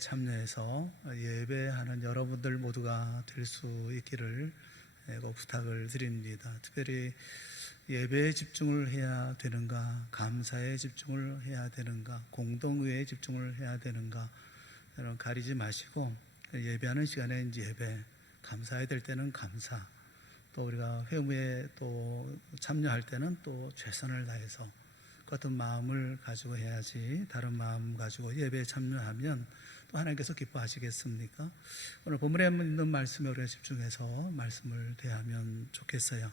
참여해서 예배하는 여러분들 모두가 될 수 있기를 꼭 부탁을 드립니다. 특별히 예배에 집중을 해야 되는가, 감사에 집중을 해야 되는가, 공동의회에 집중을 해야 되는가, 여러분 가리지 마시고 예배하는 시간에 이제 예배, 감사해야 될 때는 감사, 또 우리가 회무에 또 참여할 때는 또 최선을 다해서 그 어떤 마음을 가지고 해야지, 다른 마음 가지고 예배에 참여하면 또 하나님께서 기뻐하시겠습니까? 오늘 본문에 있는 말씀에 우리가 집중해서 말씀을 대하면 좋겠어요.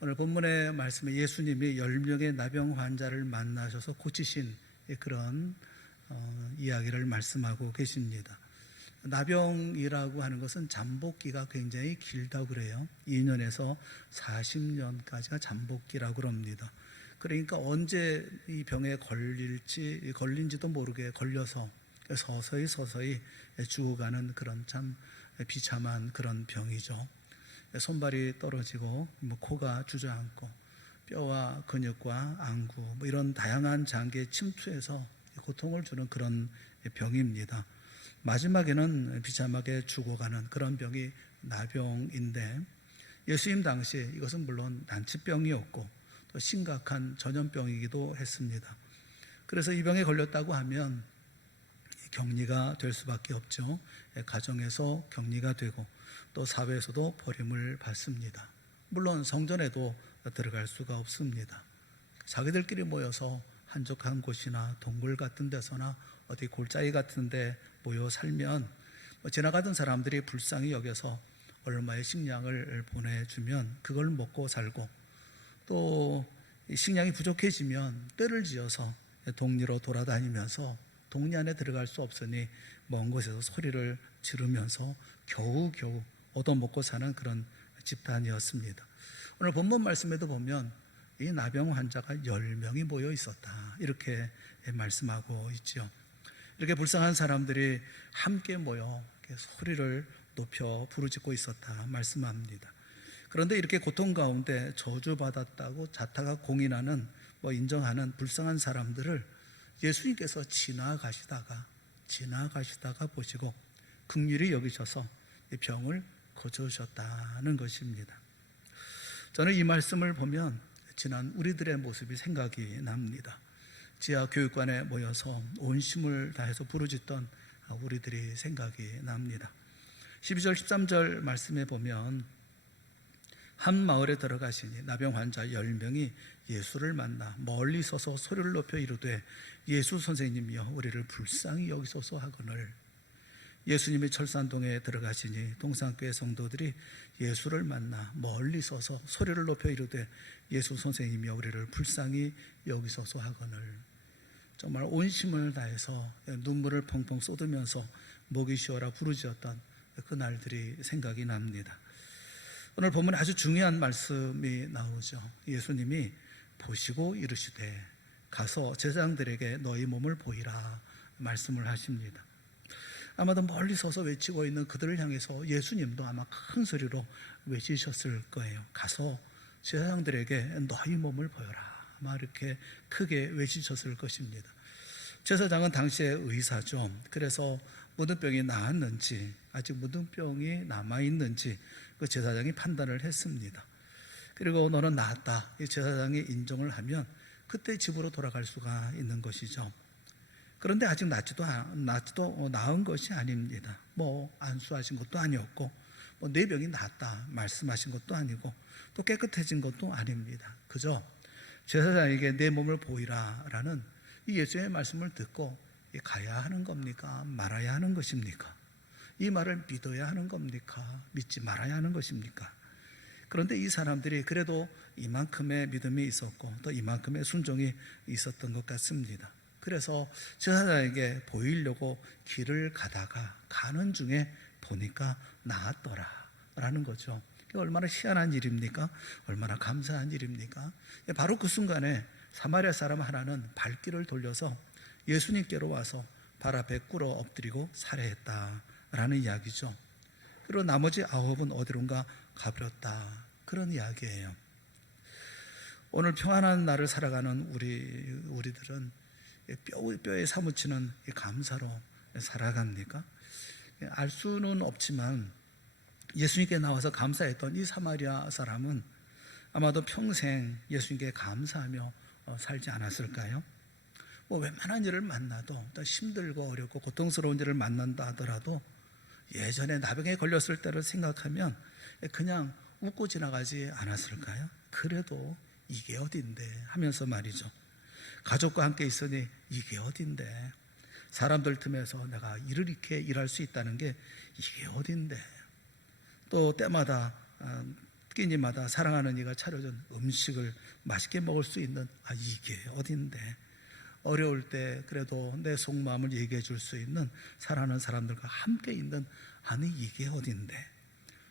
오늘 본문의 말씀에 예수님이 10명의 나병 환자를 만나셔서 고치신 그런 이야기를 말씀하고 계십니다. 나병이라고 하는 것은 잠복기가 굉장히 길다고 그래요. 2년에서 40년까지가 잠복기라고 그럽니다. 그러니까 언제 이 병에 걸린지도 모르게 걸려서 서서히 죽어가는 그런 참 비참한 그런 병이죠. 손발이 떨어지고 코가 주저앉고 뼈와 근육과 안구 이런 다양한 장기에 침투해서 고통을 주는 그런 병입니다. 마지막에는 비참하게 죽어가는 그런 병이 나병인데, 예수님 당시에 이것은 물론 난치병이었고 또 심각한 전염병이기도 했습니다. 그래서 이 병에 걸렸다고 하면 격리가 될 수밖에 없죠. 가정에서 격리가 되고 또 사회에서도 버림을 받습니다. 물론 성전에도 들어갈 수가 없습니다. 자기들끼리 모여서 한적한 곳이나 동굴 같은 데서나 어디 골짜기 같은 데 모여 살면 지나가던 사람들이 불쌍히 여겨서 얼마의 식량을 보내주면 그걸 먹고 살고, 또 식량이 부족해지면 떼를 지어서 동리로 돌아다니면서 동리 안에 들어갈 수 없으니 먼 곳에서 소리를 지르면서 겨우겨우 얻어먹고 사는 그런 집단이었습니다. 오늘 본문 말씀에도 보면 이 나병 환자가 10명이 모여 있었다, 이렇게 말씀하고 있죠. 이렇게 불쌍한 사람들이 함께 모여 소리를 높여 부르짖고 있었다 말씀합니다. 그런데 이렇게 고통 가운데 저주받았다고 자타가 공인하는 인정하는 불쌍한 사람들을 예수님께서 지나가시다가 보시고 긍휼히 여기셔서 이 병을 고쳐주셨다는 것입니다. 저는 이 말씀을 보면 지난 우리들의 모습이 생각이 납니다. 지하 교육관에 모여서 온 힘을 다해서 부르짖던 우리들이 생각이 납니다. 12절 13절 말씀에 보면 한 마을에 들어가시니 나병 환자 10명이 예수를 만나 멀리 서서 소리를 높여 이르되 예수 선생님이여 우리를 불쌍히 여기소서 하거늘. 예수님이 철산동에 들어가시니 동산교회 성도들이 예수를 만나 멀리 서서 소리를 높여 이르되 예수 선생님이여 우리를 불쌍히 여기소서 하거늘. 정말 온 힘을 다해서 눈물을 펑펑 쏟으면서 목이 쉬어라 부르짖었던 그 날들이 생각이 납니다. 오늘 보면 아주 중요한 말씀이 나오죠. 예수님이 보시고 이르시되 가서 제사장들에게 너희 몸을 보이라 말씀을 하십니다. 아마도 멀리 서서 외치고 있는 그들을 향해서 예수님도 아마 큰 소리로 외치셨을 거예요. 가서 제사장들에게 너희 몸을 보여라, 아마 이렇게 크게 외치셨을 것입니다. 제사장은 당시에 의사죠. 그래서 묻은 병이 나았는지 아직 묻은 병이 남아있는지 그 제사장이 판단을 했습니다. 그리고 너는 나았다, 이 제사장이 인정을 하면 그때 집으로 돌아갈 수가 있는 것이죠. 그런데 아직 낫지도 나은 것이 아닙니다. 안수하신 것도 아니었고 내 병이 낫다 말씀하신 것도 아니고 또 깨끗해진 것도 아닙니다. 그저 제사장에게 내 몸을 보이라 라는 이 예수의 말씀을 듣고 가야 하는 겁니까? 말아야 하는 것입니까? 이 말을 믿어야 하는 겁니까? 믿지 말아야 하는 것입니까? 그런데 이 사람들이 그래도 이만큼의 믿음이 있었고 또 이만큼의 순종이 있었던 것 같습니다. 그래서 제사장에게 보이려고 길을 가다가 가는 중에 보니까 나았더라 라는 거죠. 얼마나 희한한 일입니까? 얼마나 감사한 일입니까? 바로 그 순간에 사마리아 사람 하나는 발길을 돌려서 예수님께로 와서 발 앞에 꿇어 엎드리고 살해했다라는 이야기죠. 그리고 나머지 9은 어디론가 가버렸다, 그런 이야기예요. 오늘 평안한 날을 살아가는 우리들은 뼈에 사무치는 감사로 살아갑니까? 알 수는 없지만 예수님께 나와서 감사했던 이 사마리아 사람은 아마도 평생 예수님께 감사하며 살지 않았을까요? 웬만한 일을 만나도 또 힘들고 어렵고 고통스러운 일을 만난다 하더라도 예전에 나병에 걸렸을 때를 생각하면 그냥 웃고 지나가지 않았을까요? 그래도 이게 어딘데 하면서 말이죠. 가족과 함께 있으니 이게 어딘데, 사람들 틈에서 내가 일을 이렇게 일할 수 있다는 게 이게 어딘데, 또 때마다 끼니마다 사랑하는 이가 차려준 음식을 맛있게 먹을 수 있는 이게 어딘데, 어려울 때 그래도 내 속마음을 얘기해 줄 수 있는 사랑하는 사람들과 함께 있는 이게 어딘데,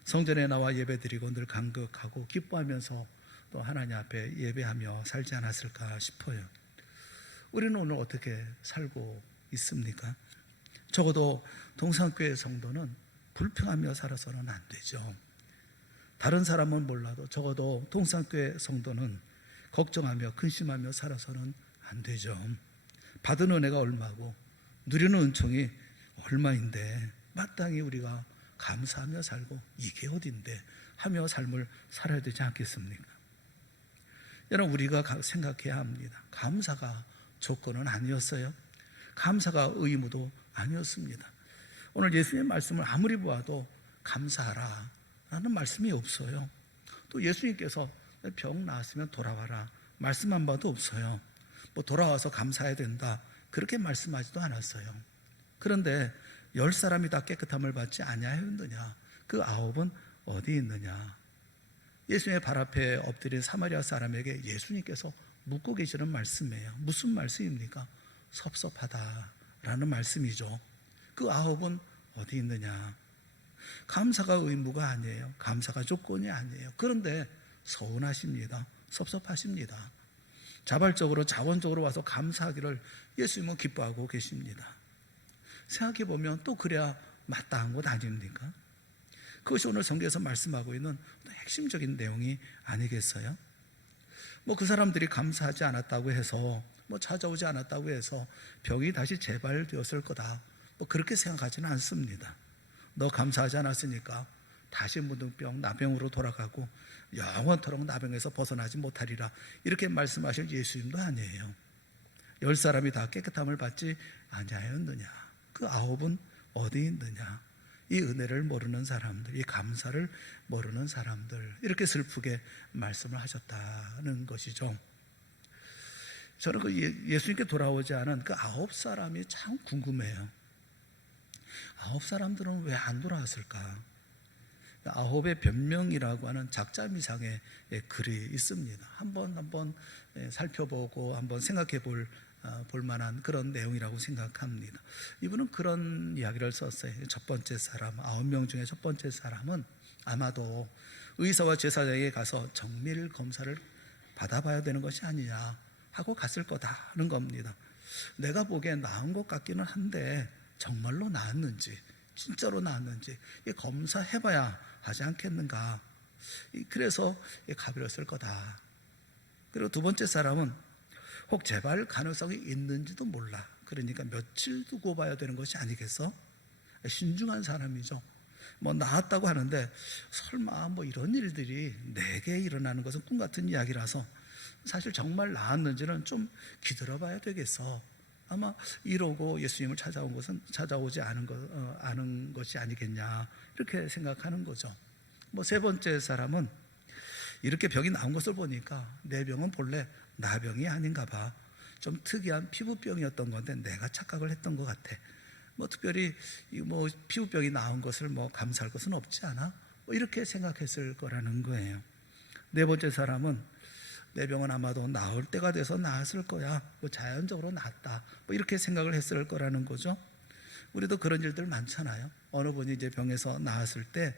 성전에 나와 예배드리고 늘 감격하고 기뻐하면서 또 하나님 앞에 예배하며 살지 않았을까 싶어요. 우리는 오늘 어떻게 살고 있습니까? 적어도 동산교회 성도는 불평하며 살아서는 안 되죠. 다른 사람은 몰라도 적어도 동산교회 성도는 걱정하며 근심하며 살아서는 안 되죠. 받은 은혜가 얼마고 누리는 은총이 얼마인데 마땅히 우리가 감사하며 살고 이게 어딘데 하며 삶을 살아야 되지 않겠습니까? 여러분, 우리가 생각해야 합니다. 감사가 조건은 아니었어요. 감사가 의무도 아니었습니다. 오늘 예수님의 말씀을 아무리 보아도 감사하라 라는 말씀이 없어요. 또 예수님께서 병 나았으면 돌아와라 말씀한 바도 없어요. 돌아와서 감사해야 된다 그렇게 말씀하지도 않았어요. 그런데 10사람이 다 깨끗함을 받지 아니하였느냐, 그 9은 어디 있느냐? 예수님의 발 앞에 엎드린 사마리아 사람에게 예수님께서 묻고 계시는 말씀이에요. 무슨 말씀입니까? 섭섭하다라는 말씀이죠. 그 9은 어디 있느냐? 감사가 의무가 아니에요. 감사가 조건이 아니에요. 그런데 서운하십니다. 섭섭하십니다. 자발적으로 자원적으로 와서 감사하기를 예수님은 기뻐하고 계십니다. 생각해보면 또 그래야 마땅한 것 아닙니까? 그것이 오늘 성경에서 말씀하고 있는 핵심적인 내용이 아니겠어요? 그 사람들이 감사하지 않았다고 해서 찾아오지 않았다고 해서 병이 다시 재발되었을 거다 그렇게 생각하지는 않습니다. 너 감사하지 않았으니까 다시 무등병 나병으로 돌아가고 영원토록 나병에서 벗어나지 못하리라 이렇게 말씀하실 예수님도 아니에요. 10사람이 다 깨끗함을 받지 아니하였느냐, 그 9은 어디 있느냐? 이 은혜를 모르는 사람들, 이 감사를 모르는 사람들, 이렇게 슬프게 말씀을 하셨다는 것이죠. 저는 그 예수님께 돌아오지 않은 그 9사람이 참 궁금해요. 9사람들은 왜 안 돌아왔을까? 9의 변명이라고 하는 작자미상의 글이 있습니다. 한번 살펴보고 한번 생각해 볼 만한 그런 내용이라고 생각합니다. 이분은 그런 이야기를 썼어요. 첫 번째 사람, 9명 중에 첫 번째 사람은 아마도 의사와 제사장에게 가서 정밀 검사를 받아봐야 되는 것이 아니냐 하고 갔을 거다는 겁니다. 내가 보기엔 나은 것 같기는 한데 정말로 나았는지, 진짜로 나았는지 검사해봐야 하지 않겠는가. 그래서 가버렸을 거다. 그리고 두 번째 사람은 혹 재발 가능성이 있는지도 몰라. 그러니까 며칠 두고 봐야 되는 것이 아니겠어? 신중한 사람이죠. 나았다고 하는데 설마 이런 일들이 내게 일어나는 것은 꿈 같은 이야기라서 사실 정말 나았는지는 좀 기다려봐야 되겠어. 아마 이러고 예수님을 찾아온 것은 찾아오지 않은 것이 아니겠냐 이렇게 생각하는 거죠. 세 번째 사람은 이렇게 병이 나온 것을 보니까 내 병은 본래 나병이 아닌가 봐. 좀 특이한 피부병이었던 건데 내가 착각을 했던 것 같아. 특별히 피부병이 나온 것을 감사할 것은 없지 않아? 이렇게 생각했을 거라는 거예요. 네 번째 사람은 내 병은 아마도 나을 때가 돼서 나았을 거야. 자연적으로 낫다. 이렇게 생각을 했을 거라는 거죠. 우리도 그런 일들 많잖아요. 어느 분이 이제 병에서 나았을 때,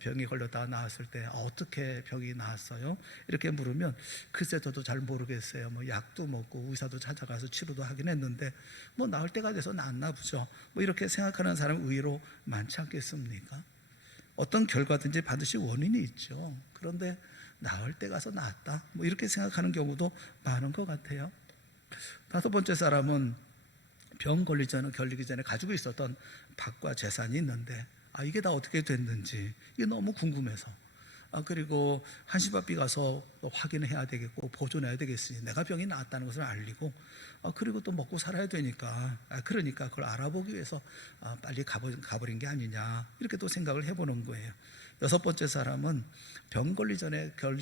병이 걸렸다가 나았을 때 어떻게 병이 나았어요? 이렇게 물으면 글쎄 저도 잘 모르겠어요. 약도 먹고 의사도 찾아가서 치료도 하긴 했는데 나을 때가 돼서 나았나 보죠. 이렇게 생각하는 사람이 의외로 많지 않겠습니까? 어떤 결과든지 반드시 원인이 있죠. 그런데 나을 때 가서 나았다 이렇게 생각하는 경우도 많은 것 같아요. 다섯 번째 사람은 병 걸리기 전에 가지고 있었던 밭과 재산이 있는데 이게 다 어떻게 됐는지 이게 너무 궁금해서 그리고 한시바삐 가서 확인해야 되겠고 보존해야 되겠으니 내가 병이 나았다는 것을 알리고 그리고 또 먹고 살아야 되니까 그러니까 그걸 알아보기 위해서 빨리 가버린 게 아니냐 이렇게 또 생각을 해보는 거예요. 여섯 번째 사람은 병 걸리기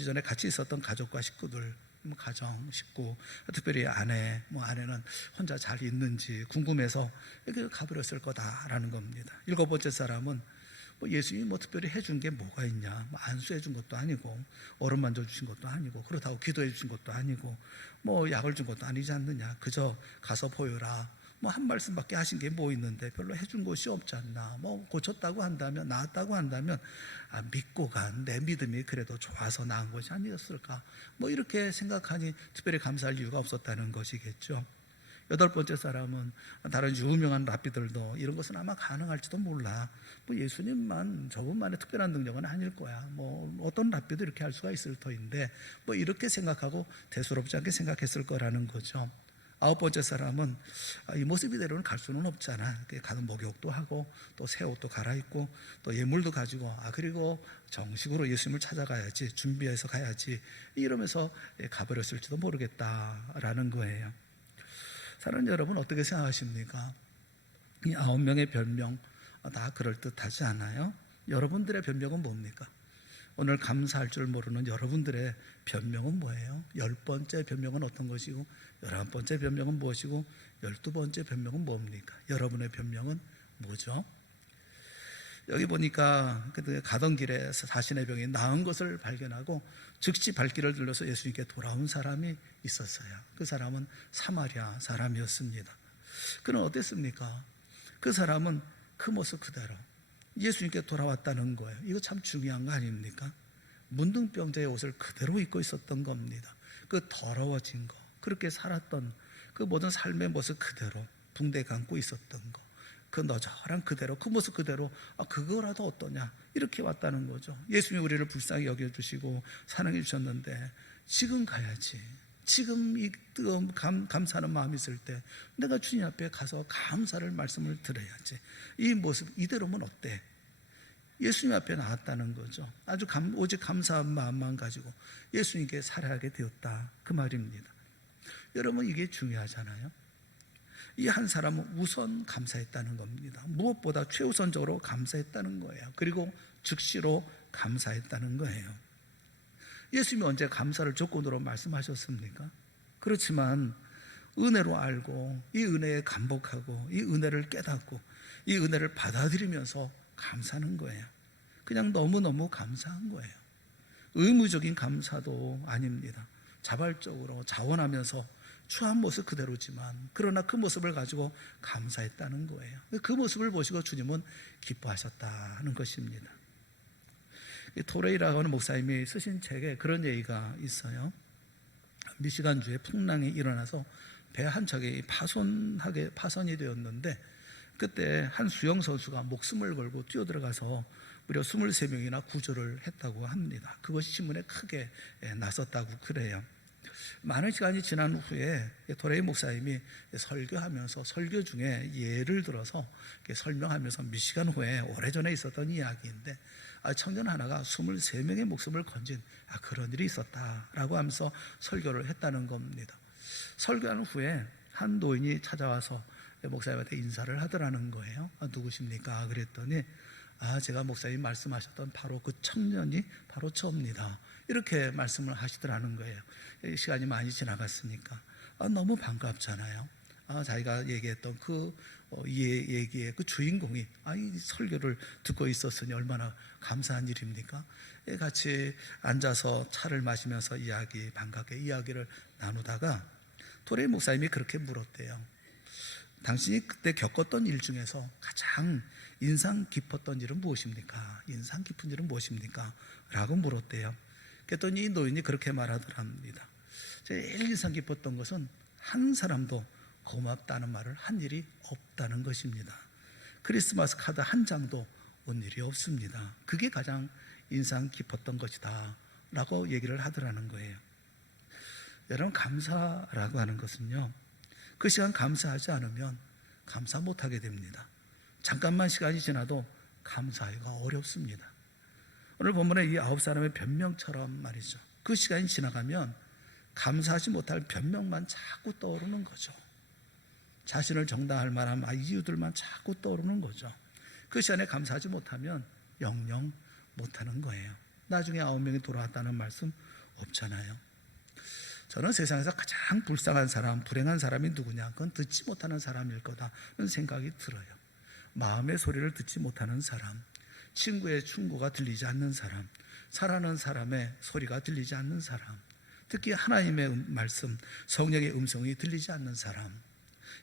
전에 같이 있었던 가족과 식구들, 가정, 식구, 특별히 아내는 혼자 잘 있는지 궁금해서 이렇게 가버렸을 거다라는 겁니다. 일곱 번째 사람은 예수님이 특별히 해준 게 뭐가 있냐, 안수해 준 것도 아니고 얼음 만져 주신 것도 아니고 그렇다고 기도해 주신 것도 아니고 약을 준 것도 아니지 않느냐, 그저 가서 보여라 한 말씀밖에 하신 게 뭐 있는데 별로 해준 것이 없지 않나, 고쳤다고 한다면, 나았다고 한다면 믿고 간 내 믿음이 그래도 좋아서 나은 것이 아니었을까, 이렇게 생각하니 특별히 감사할 이유가 없었다는 것이겠죠. 여덟 번째 사람은 다른 유명한 랍비들도 이런 것은 아마 가능할지도 몰라, 예수님만 저분만의 특별한 능력은 아닐 거야, 어떤 랍비도 이렇게 할 수가 있을 터인데 이렇게 생각하고 대수롭지 않게 생각했을 거라는 거죠. 아홉 번째 사람은 이 모습 이대로는 갈 수는 없잖아. 가는 목욕도 하고 또 새 옷도 갈아입고 또 예물도 가지고 그리고 정식으로 예수님을 찾아가야지, 준비해서 가야지 이러면서 가버렸을지도 모르겠다라는 거예요. 사랑하는 여러분, 어떻게 생각하십니까? 이 9명의 변명 다 그럴듯하지 않아요? 여러분들의 변명은 뭡니까? 오늘 감사할 줄 모르는 여러분들의 변명은 뭐예요? 10번째 변명은 어떤 것이고 11번째 변명은 무엇이고 12번째 변명은 뭡니까? 여러분의 변명은 뭐죠? 여기 보니까 가던 길에 자신의 병이 나은 것을 발견하고 즉시 발길을 들려서 예수님께 돌아온 사람이 있었어요. 그 사람은 사마리아 사람이었습니다. 그는 어땠습니까? 그 사람은 그 모습 그대로 예수님께 돌아왔다는 거예요. 이거 참 중요한 거 아닙니까? 문둥병자의 옷을 그대로 입고 있었던 겁니다. 그 더러워진 거, 그렇게 살았던 그 모든 삶의 모습 그대로 붕대 감고 있었던 거, 그 너절한 그대로, 그 모습 그대로 그거라도 어떠냐 이렇게 왔다는 거죠. 예수님이 우리를 불쌍히 여겨주시고 사랑해 주셨는데 지금 가야지, 지금 이 뜨거운 감사하는 마음이 있을 때 내가 주님 앞에 가서 감사를 말씀을 드려야지. 이 모습 이대로면 어때? 예수님 앞에 나왔다는 거죠. 아주 오직 감사한 마음만 가지고 예수님께 살아가게 되었다, 그 말입니다. 여러분, 이게 중요하잖아요. 이 한 사람은 우선 감사했다는 겁니다. 무엇보다 최우선적으로 감사했다는 거예요. 그리고 즉시로 감사했다는 거예요. 예수님이 언제 감사를 조건으로 말씀하셨습니까? 그렇지만 은혜로 알고 이 은혜에 감복하고 이 은혜를 깨닫고 이 은혜를 받아들이면서 감사하는 거예요. 그냥 너무너무 감사한 거예요. 의무적인 감사도 아닙니다. 자발적으로 자원하면서 추한 모습 그대로지만 그러나 그 모습을 가지고 감사했다는 거예요. 그 모습을 보시고 주님은 기뻐하셨다는 것입니다. 토레이라고 하는 목사님이 쓰신 책에 그런 얘기가 있어요. 미시간주에 풍랑이 일어나서 배 한 척이 파손이 되었는데 그때 한 수영 선수가 목숨을 걸고 뛰어들어가서 무려 23명이나 구조를 했다고 합니다. 그것이 신문에 크게 났었다고 그래요. 많은 시간이 지난 후에 도레이 목사님이 설교하면서 설교 중에 예를 들어서 설명하면서 미시간호에 오래전에 있었던 이야기인데 청년 하나가 23명의 목숨을 건진 그런 일이 있었다라고 하면서 설교를 했다는 겁니다. 설교한 후에 한 노인이 찾아와서 목사님한테 인사를 하더라는 거예요. 누구십니까? 그랬더니 제가 목사님 말씀하셨던 바로 그 청년이 바로 저입니다, 이렇게 말씀을 하시더라는 거예요. 시간이 많이 지나갔으니까 너무 반갑잖아요. 자기가 얘기했던 그 얘기의 그 주인공이 이 설교를 듣고 있었으니 얼마나 감사한 일입니까? 같이 앉아서 차를 마시면서 반갑게 이야기를 나누다가 도레이 목사님이 그렇게 물었대요. 당신이 그때 겪었던 일 중에서 가장 인상 깊었던 일은 무엇입니까? 인상 깊은 일은 무엇입니까? 라고 물었대요. 그랬더니 이 노인이 그렇게 말하더랍니다. 제일 인상 깊었던 것은 한 사람도 고맙다는 말을 한 일이 없다는 것입니다. 크리스마스 카드 한 장도 온 일이 없습니다. 그게 가장 인상 깊었던 것이다 라고 얘기를 하더라는 거예요. 여러분, 감사라고 하는 것은요, 그 시간 감사하지 않으면 감사 못하게 됩니다. 잠깐만 시간이 지나도 감사하기가 어렵습니다. 오늘 본문의 이 9사람의 변명처럼 말이죠. 그 시간이 지나가면 감사하지 못할 변명만 자꾸 떠오르는 거죠. 자신을 정당할 만한 이유들만 자꾸 떠오르는 거죠. 그 시간에 감사하지 못하면 영영 못하는 거예요. 나중에 9명이 돌아왔다는 말씀 없잖아요. 저는 세상에서 가장 불쌍한 사람, 불행한 사람이 누구냐? 그건 듣지 못하는 사람일 거다는 생각이 들어요. 마음의 소리를 듣지 못하는 사람, 친구의 충고가 들리지 않는 사람, 사랑하는 사람의 소리가 들리지 않는 사람, 특히 하나님의 말씀, 성령의 음성이 들리지 않는 사람,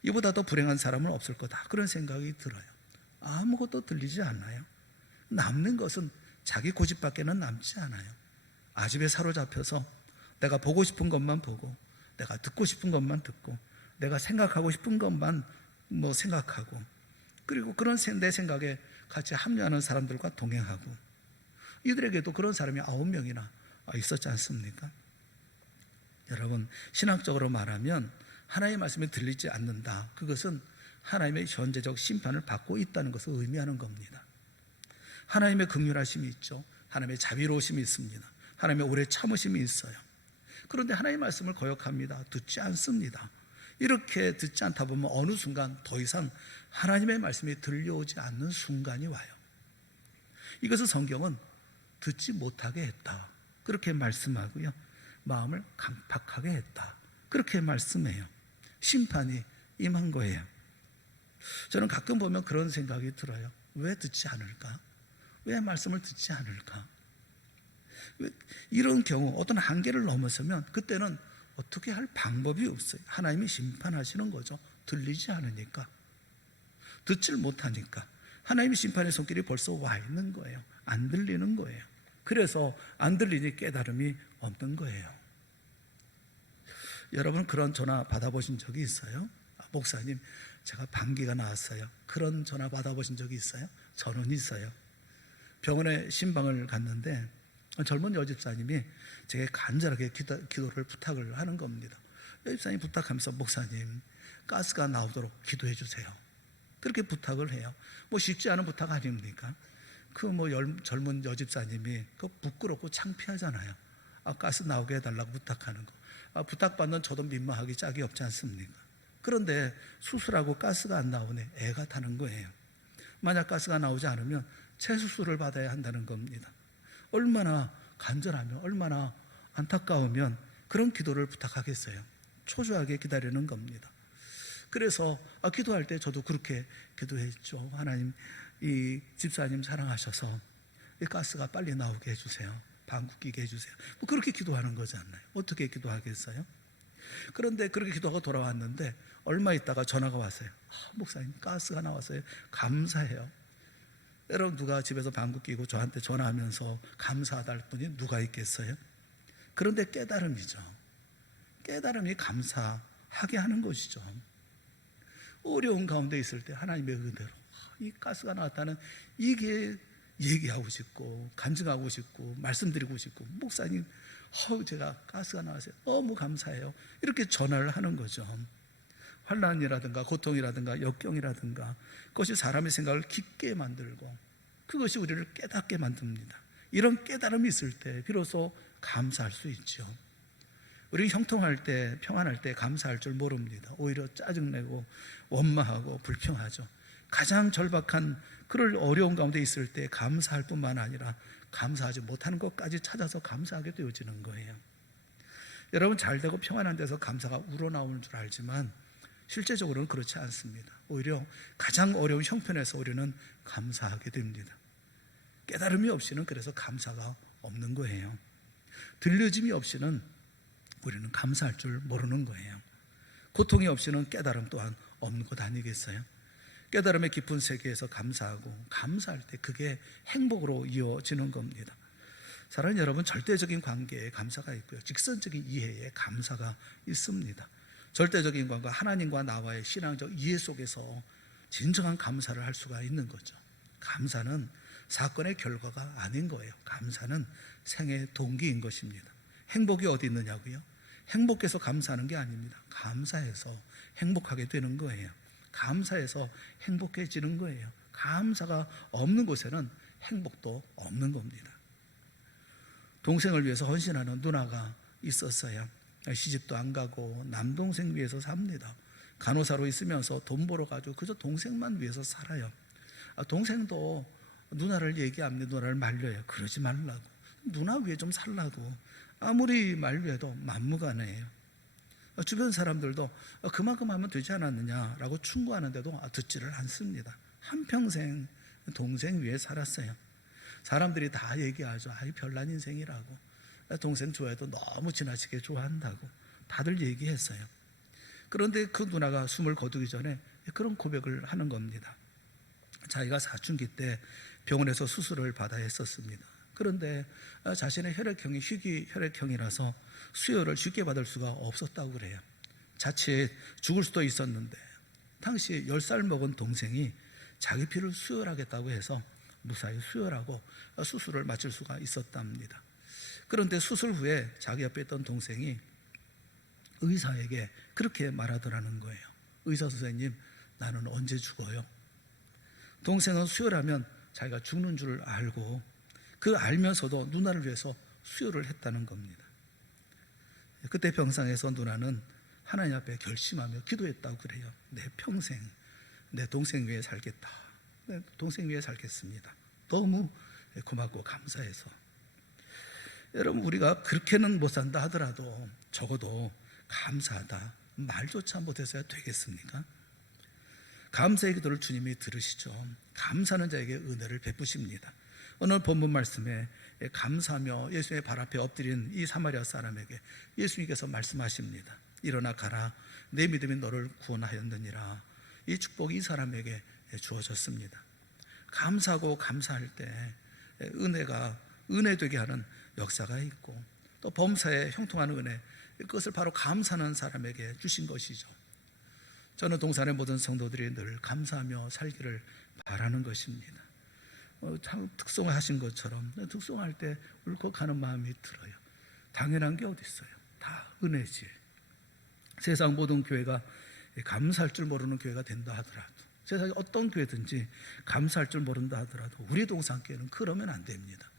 이보다 더 불행한 사람은 없을 거다, 그런 생각이 들어요. 아무것도 들리지 않아요. 남는 것은 자기 고집밖에는 남지 않아요. 아집에 사로잡혀서 내가 보고 싶은 것만 보고, 내가 듣고 싶은 것만 듣고, 내가 생각하고 싶은 것만 생각하고, 그리고 그런 내 생각에 같이 합류하는 사람들과 동행하고, 이들에게도 그런 사람이 9명이나 있었지 않습니까? 여러분, 신학적으로 말하면 하나님의 말씀이 들리지 않는다, 그것은 하나님의 현재적 심판을 받고 있다는 것을 의미하는 겁니다. 하나님의 긍휼하심이 있죠. 하나님의 자비로우심이 있습니다. 하나님의 오래 참으심이 있어요. 그런데 하나님의 말씀을 거역합니다. 듣지 않습니다. 이렇게 듣지 않다 보면 어느 순간 더 이상 하나님의 말씀이 들려오지 않는 순간이 와요. 이것을 성경은 듣지 못하게 했다, 그렇게 말씀하고요, 마음을 강팍하게 했다, 그렇게 말씀해요. 심판이 임한 거예요. 저는 가끔 보면 그런 생각이 들어요. 왜 듣지 않을까? 왜 말씀을 듣지 않을까? 이런 경우 어떤 한계를 넘어서면 그때는 어떻게 할 방법이 없어요. 하나님이 심판하시는 거죠. 들리지 않으니까, 듣질 못하니까. 하나님의 심판의 손길이 벌써 와 있는 거예요. 안 들리는 거예요. 그래서 안 들리니 깨달음이 없는 거예요. 여러분, 그런 전화 받아보신 적이 있어요? 목사님, 제가 방귀가 나왔어요. 그런 전화 받아보신 적이 있어요? 저는 있어요. 병원에 신방을 갔는데 젊은 여집사님이 제게 간절하게 기도를 부탁을 하는 겁니다. 여집사님 부탁하면서, 목사님, 가스가 나오도록 기도해 주세요, 그렇게 부탁을 해요. 쉽지 않은 부탁 아닙니까? 젊은 여집사님이 부끄럽고 창피하잖아요. 가스 나오게 해달라고 부탁하는 거. 부탁받는 저도 민망하기 짝이 없지 않습니까? 그런데 수술하고 가스가 안 나오네, 애가 타는 거예요. 만약 가스가 나오지 않으면 재수술을 받아야 한다는 겁니다. 얼마나 간절하면, 얼마나 안타까우면 그런 기도를 부탁하겠어요. 초조하게 기다리는 겁니다. 그래서 기도할 때 저도 그렇게 기도했죠. 하나님, 이 집사님 사랑하셔서 이 가스가 빨리 나오게 해주세요. 방귀 끼게 해주세요. 그렇게 기도하는 거잖아요. 어떻게 기도하겠어요? 그런데 그렇게 기도하고 돌아왔는데 얼마 있다가 전화가 왔어요. 목사님, 가스가 나왔어요. 감사해요. 여러분, 누가 집에서 방귀 끼고 저한테 전화하면서 감사하다 할 분이 누가 있겠어요? 그런데 깨달음이죠. 깨달음이 감사하게 하는 것이죠. 어려운 가운데 있을 때 하나님의 은혜로 이 가스가 나왔다는 이게 얘기하고 싶고, 간증하고 싶고, 말씀드리고 싶고, 목사님, 제가 가스가 나왔어요. 너무 감사해요. 이렇게 전화를 하는 거죠. 환난이라든가 고통이라든가 역경이라든가, 그것이 사람의 생각을 깊게 만들고 그것이 우리를 깨닫게 만듭니다. 이런 깨달음이 있을 때 비로소 감사할 수 있죠. 우리 형통할 때, 평안할 때 감사할 줄 모릅니다. 오히려 짜증내고 원망하고 불평하죠. 가장 절박한 그럴 어려운 가운데 있을 때 감사할 뿐만 아니라 감사하지 못하는 것까지 찾아서 감사하게 되어지는 거예요. 여러분, 잘되고 평안한 데서 감사가 우러나오는 줄 알지만 실제적으로는 그렇지 않습니다. 오히려 가장 어려운 형편에서 우리는 감사하게 됩니다. 깨달음이 없이는 그래서 감사가 없는 거예요. 들려짐이 없이는 우리는 감사할 줄 모르는 거예요. 고통이 없이는 깨달음 또한 없는 것 아니겠어요? 깨달음의 깊은 세계에서 감사하고, 감사할 때 그게 행복으로 이어지는 겁니다. 사랑하는 여러분, 절대적인 관계에 감사가 있고요, 직선적인 이해에 감사가 있습니다. 절대적인 관계, 하나님과 나와의 신앙적 이해 속에서 진정한 감사를 할 수가 있는 거죠. 감사는 사건의 결과가 아닌 거예요. 감사는 생애의 동기인 것입니다. 행복이 어디 있느냐고요? 행복해서 감사하는 게 아닙니다. 감사해서 행복하게 되는 거예요. 감사해서 행복해지는 거예요. 감사가 없는 곳에는 행복도 없는 겁니다. 동생을 위해서 헌신하는 누나가 있었어요. 시집도 안 가고 남동생 위해서 삽니다. 간호사로 있으면서 돈 벌어가지고 그저 동생만 위해서 살아요. 동생도 누나를 얘기합니다. 누나를 말려요. 그러지 말라고. 누나 위해 좀 살라고. 아무리 만류해도 만무가내예요. 주변 사람들도 그만큼 하면 되지 않았느냐라고 충고하는데도 듣지를 않습니다. 한평생 동생 위해 살았어요. 사람들이 다 얘기하죠. 아이 별난 인생이라고. 동생 좋아해도 너무 지나치게 좋아한다고 다들 얘기했어요. 그런데 그 누나가 숨을 거두기 전에 그런 고백을 하는 겁니다. 자기가 사춘기 때 병원에서 수술을 받아야 했었습니다. 그런데 자신의 혈액형이 희귀 혈액형이라서 수혈을 쉽게 받을 수가 없었다고 그래요. 자칫 죽을 수도 있었는데 당시 10살 먹은 동생이 자기 피를 수혈하겠다고 해서 무사히 수혈하고 수술을 마칠 수가 있었답니다. 그런데 수술 후에 자기 옆에 있던 동생이 의사에게 그렇게 말하더라는 거예요. 의사 선생님, 나는 언제 죽어요? 동생은 수혈하면 자기가 죽는 줄 알고 그 알면서도 누나를 위해서 수혈을 했다는 겁니다. 그때 병상에서 누나는 하나님 앞에 결심하며 기도했다고 그래요. 내 평생 내 동생 위해 살겠다. 내 동생 위해 살겠습니다. 너무 고맙고 감사해서. 여러분, 우리가 그렇게는 못 산다 하더라도 적어도 감사하다 말조차 못해서야 되겠습니까? 감사의 기도를 주님이 들으시죠. 감사하는 자에게 은혜를 베푸십니다. 오늘 본문 말씀에 감사하며 예수의 발 앞에 엎드린 이 사마리아 사람에게 예수님께서 말씀하십니다. 일어나 가라, 내 믿음이 너를 구원하였느니라. 이 축복이 이 사람에게 주어졌습니다. 감사하고 감사할 때 은혜가 은혜 되게 하는 역사가 있고, 또 범사에 형통하는 은혜, 그것을 바로 감사하는 사람에게 주신 것이죠. 저는 동산의 모든 성도들이 늘 감사하며 살기를 바라는 것입니다. 참 특송하신 것처럼 특송할 때 울컥하는 마음이 들어요. 당연한 게 어디 있어요? 다 은혜지. 세상 모든 교회가 감사할 줄 모르는 교회가 된다 하더라도, 세상에 어떤 교회든지 감사할 줄 모른다 하더라도 우리 동산교회는 그러면 안 됩니다.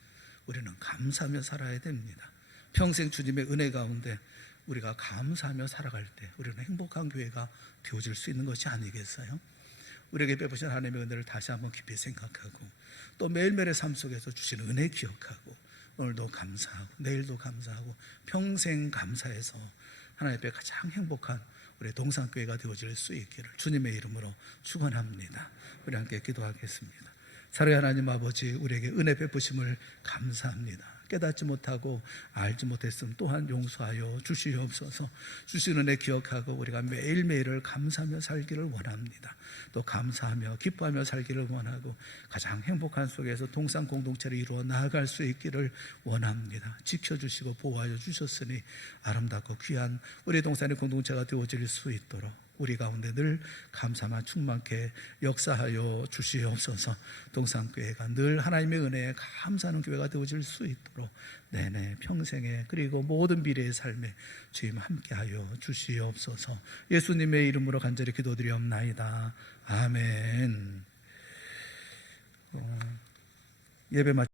우리는 감사하며 살아야 됩니다. 평생 주님의 은혜 가운데 우리가 감사하며 살아갈 때 우리는 행복한 교회가 되어질 수 있는 것이 아니겠어요? 우리에게 베푸신 하나님의 은혜를 다시 한번 깊이 생각하고, 또 매일매일의 삶 속에서 주신 은혜 기억하고, 오늘도 감사하고 내일도 감사하고 평생 감사해서 하나님 앞에 가장 행복한 우리 동산교회가 되어질 수 있기를 주님의 이름으로 축원합니다. 우리 함께 기도하겠습니다. 사랑의 하나님 아버지, 우리에게 은혜 베푸심을 감사합니다. 깨닫지 못하고 알지 못했음 또한 용서하여 주시옵소서. 주신 은혜 기억하고 우리가 매일매일을 감사하며 살기를 원합니다. 또 감사하며 기뻐하며 살기를 원하고 가장 행복한 속에서 동산 공동체를 이루어 나아갈 수 있기를 원합니다. 지켜주시고 보호하여 주셨으니 아름답고 귀한 우리 동산의 공동체가 되어질 수 있도록 우리 가운데 늘 감사만 충만케 역사하여 주시옵소서. 동산교회가 늘 하나님의 은혜에 감사하는 교회가 되어질 수 있도록 내내 평생에 그리고 모든 미래의 삶에 주님 함께하여 주시옵소서. 예수님의 이름으로 간절히 기도드리옵나이다. 아멘. 예배